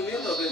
শুনিয়ে তবে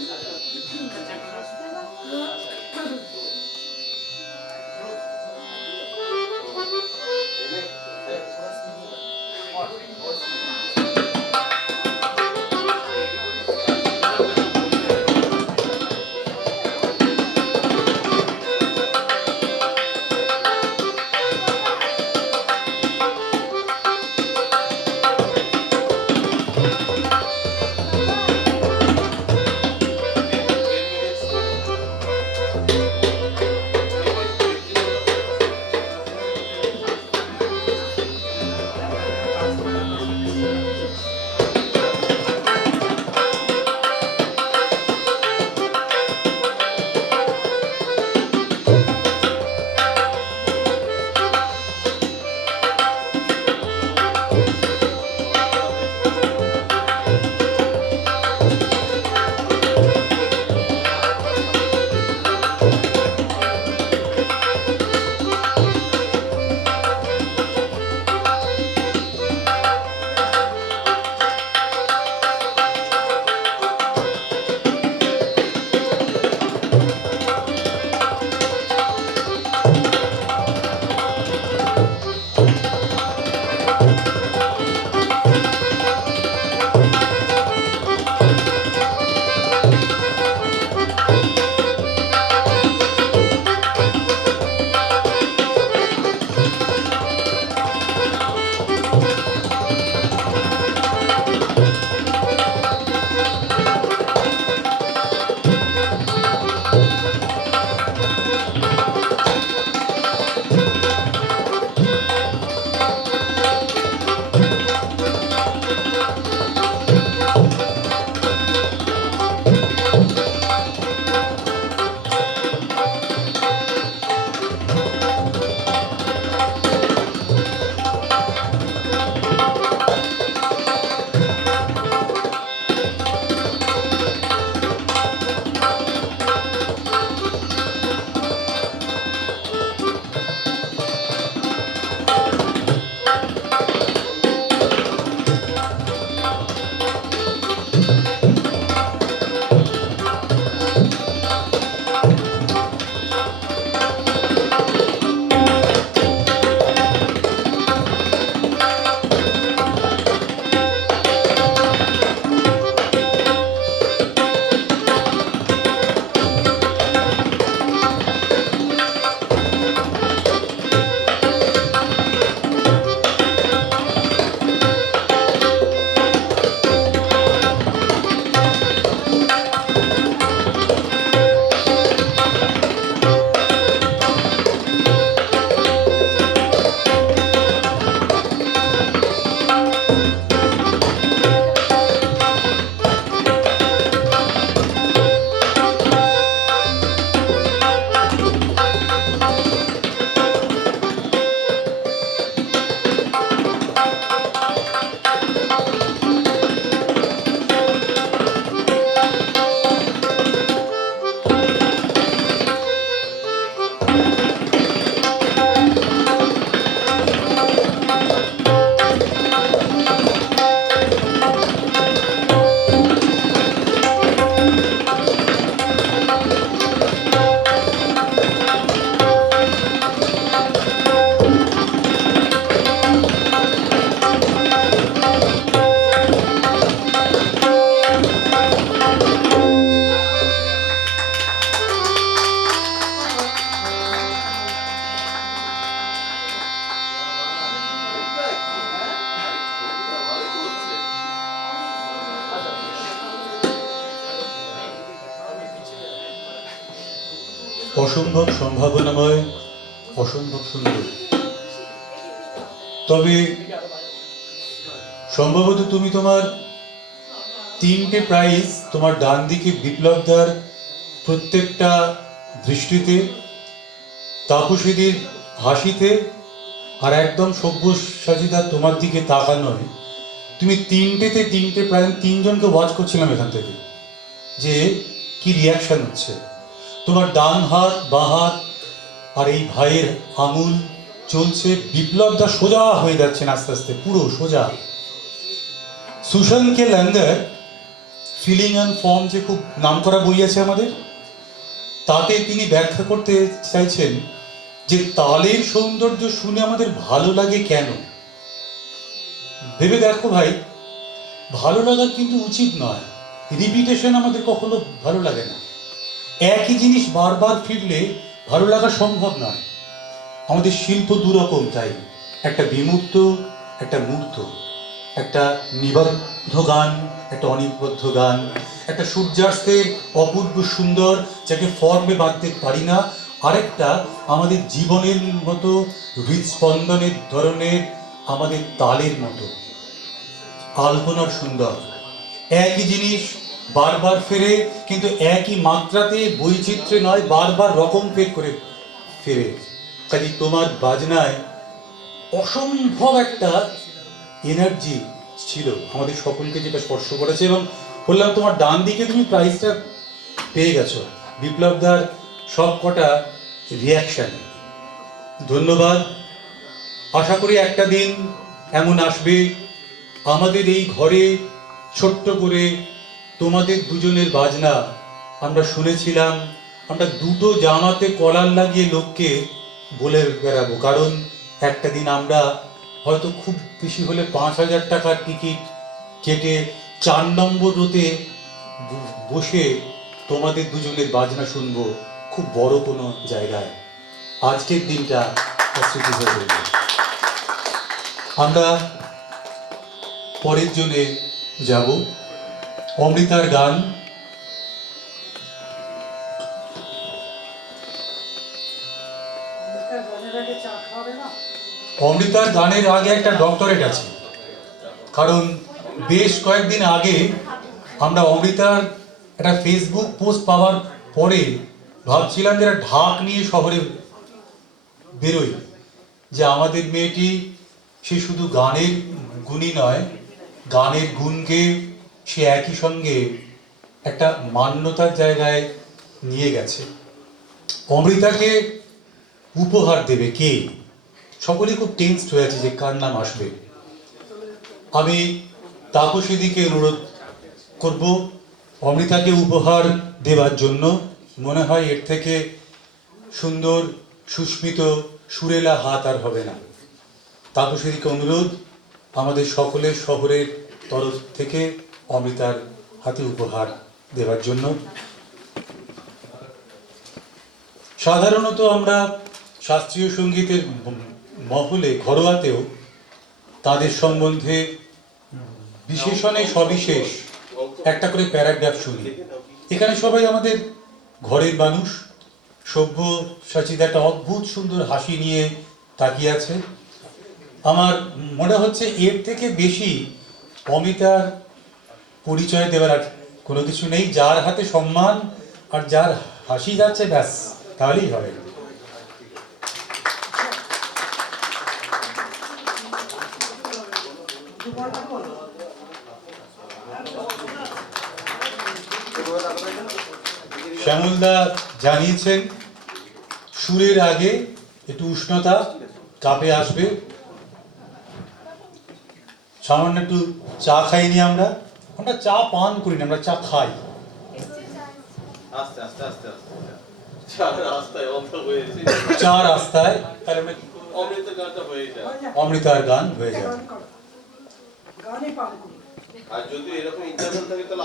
অসম্ভব সম্ভাবনাময়, অসম্ভব সুন্দর। তবে সম্ভবত তুমি তোমার 3টে প্রাইজ তোমার ডান দিকে বিপ্লবদার প্রত্যেকটা দৃষ্টিতে, তাপসীদের হাসিতে, আর একদম সব্যসাচীদা তোমার দিকে তাকানোয়, তুমি 3টে প্রায় 3জনকে ওয়াচ করছিলাম এখান থেকে যে কি রিয়াকশন হচ্ছে। তোমার ডান হাত, বাঁ হাত আর এই ভাইয়ের আঙুল চলছে, বিপ্লবদা সোজা হয়ে যাচ্ছেন আস্তে আস্তে, পুরো সোজা। सुशन के अंदर ফিলিং অ্যান্ড ফর্ম যে খুব নামকরা বই আছে আমাদের, তাতে তিনি ব্যাখ্যা করতে চাইছেন যে তালের সৌন্দর্য শুনে আমাদের ভালো লাগে কেন। ভেবে দেখো ভাই, ভালো লাগা কিন্তু উচিত নয়, রিপিটেশন আমাদের কখনো ভালো লাগে না, একই জিনিস বারবার ফিরলে ভালো লাগা সম্ভব নয়। আমাদের শিল্প দুরকম, তাই একটা বিমূর্ত, একটা মূর্ত, একটা নিবদ্ধ গান, একটা অনিবদ্ধ গান, একটা সূর্যাস্তের অপূর্ব সুন্দর যাকে ফর্মে বাঁধতে পারি না, আরেকটা আমাদের জীবনের মতো হৃদস্পন্দনের ধরনের আমাদের তালের মতো আলপনার সুন্দর। একই জিনিস বারবার ফেরে, কিন্তু একই মাত্রাতে বৈচিত্র্যে নয়, বারবার রকম ফের করে ফেরে। কাজে তোমার বাজনায় অসম্ভব একটা এনার্জি ছিল, আমাদের সকলকে যেটা স্পর্শ করেছে। এবং বললাম তোমার ডান দিকে তুমি প্রাইজটা পেয়ে গেছো বিপ্লবদার সব কটা রিয়াকশন। ধন্যবাদ। আশা করি একটা দিন এমন আসবে আমাদের এই ঘরে ছোট্ট করে তোমাদের দুজনের বাজনা আমরা শুনেছিলাম, আমরা দুটো জামাতে কলার লাগিয়ে লোককে বলে বেড়াবো, কারণ একটা দিন আমরা হয়তো খুব বেশি হলে 5,000 টাকার টিকিট কেটে 4 নম্বর রোতে বসে তোমাদের দুজনের বাজনা শুনবো খুব বড় কোনো জায়গায়। আজকের দিনটা স্মৃতি হয়ে রইল। আমরা পরের জনে যাব, অমৃতার গান। অমৃতার গানের আগে একটা ডক্টরেট আছে, কারণ বেশ কয়েকদিন আগে আমরা অমৃতার একটা ফেসবুক পোস্ট পাওয়ার পরে ভাবছিলাম যে একটা ঢাক নিয়ে শহরে বেরোই, যে আমাদের মেয়েটি সে শুধু গানের গুণী নয়, গানের গুণকে সে একই সঙ্গে একটা মান্যতার জায়গায় নিয়ে গেছে। অমৃতাকে উপহার দেবে কে, সকলেই খুব টেন্সড হয়ে আছে যে কার নাম আসবে। আমি তাপসীদিকে অনুরোধ করব অমৃতাকে উপহার দেওয়ার জন্য। মনে হয় এর থেকে সুন্দর সুস্মিত সুরেলা হাত আর হবে না। তাপসীদিকে অনুরোধ আমাদের সকলের শহরের তরফ থেকে অমৃতার হাতে উপহার দেওয়ার জন্য। সাধারণত আমরা শাস্ত্রীয় সঙ্গীতের মহলে ঘরোয়াতেও তাদের সম্বন্ধে বিশেষণে সবিশেষ একটা করে প্যারাগ্রাফ শুনি। এখানে সবাই আমাদের ঘরের মানুষ, সভ্য সাচিদ একটা অদ্ভুত সুন্দর হাসি নিয়ে তাকিয়ে আছে। আমার মনে হচ্ছে এর থেকে বেশি অমিতার পরিচয় দেওয়ার আর কোনো কিছু নেই। যার হাতে সম্মান আর যার হাসি যাচ্ছে, ব্যাস তাহলেই হবে। শ্যামলদা জানিয়েছেন সুরের আগে একটু উষ্ণতা কাপে আসবে। সামান্য একটু চা খাইনি, আমরা চা পান করি না, আমরা চা খাই। চা রাস্তায়, তাহলে অমৃতার গান হয়ে যায়। আর যদি এরকম ইন্টারভেল থাকে তাহলে